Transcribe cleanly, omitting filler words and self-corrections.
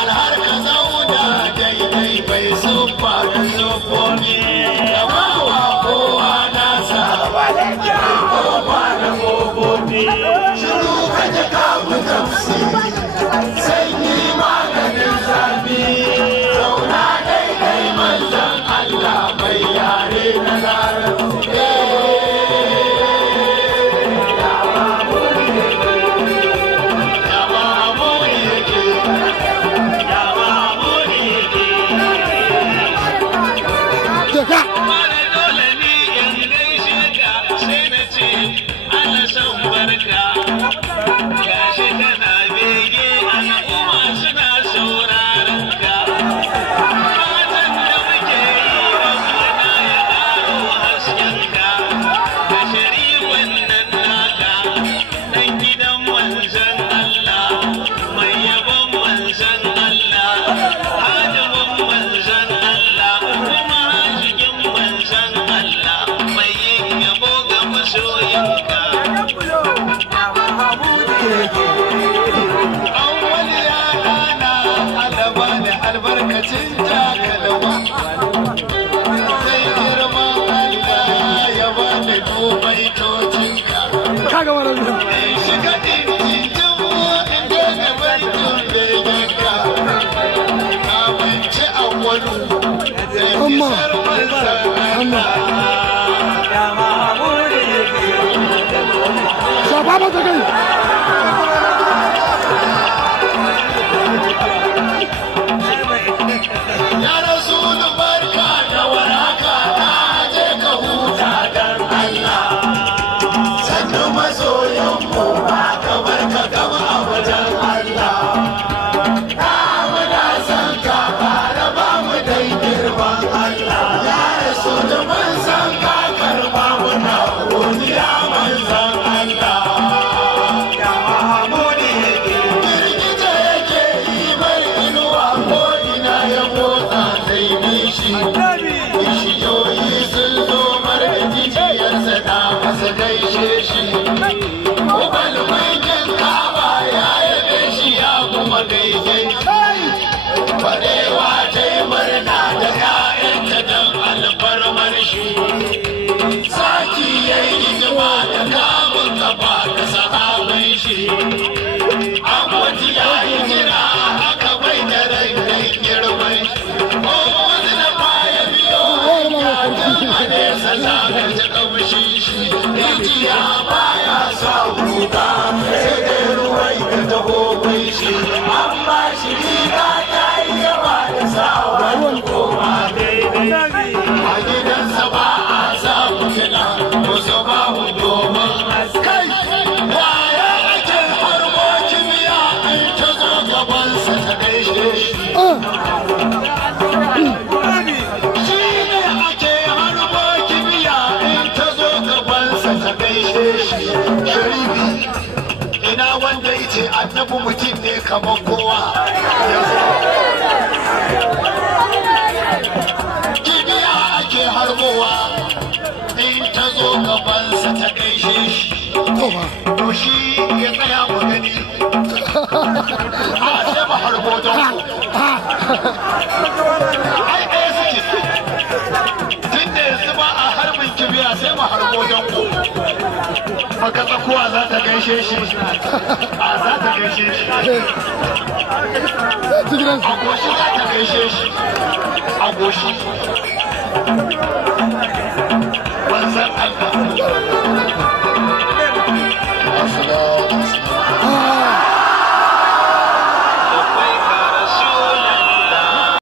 alhar ka zauna daidai bai sufa da sufofi da bawa kowa nasa kowa da kofofi shiru ka ji kamu tafsiri sanyi maganin zafi zauna daidai manzan Allah mai yare na larabci albarkacin takalma sai girma Allah ya bani dubaitocinka kaga wannan shiga dinkin inda na baitun begenka ka bance a wani zai kisar manzan ya mahamuri shababa ta kai ya Rasulu barka da waraka na je ka huta dan Allah sannu masoyan mu ba ka barka gama a wajen Allah na muna san ka fara ba mu dai girman Allah ya Rasulu mun san ka karba muna godiya manzan Allah ya Mahamudi yake girgije yake yi mai inuwa ko ina ya motsa bishiyoyi sun zo mara jijiyarsa na masa gaishe shi ubal mulkin kaba ya yabe shi ya kuma gaishe barewa ta yi murna da ‘ya'yanta don alfarmar shi saki ya yi hidima da kamun kafa da sahabai shi amwati ya yi jira haka bai da rai dai girman shi rijiya baya sa huta sai dai ruwai da dahobai shi amma shi riga ta yi yawa da sawa koma daidai a gidansa ba a sa mutuna wasu babu domin kai waya ake harbo kimiyya in ta zo gabansa ta gaishe shi sharifi ina wanda yace annabi mutum ne kamar kowa kibiya ake harbowa in ta zo gabansa ta gaishe shi to shi ya tsaya mu gani a sai ba harbo don ai ɗaya suke tun da yanzu ba a harbin kibiya sai mu harbo don ku maka tsakuwa za ta gaishe shi a za ta gaishe shi a goshi za ta gaishe shi a goshi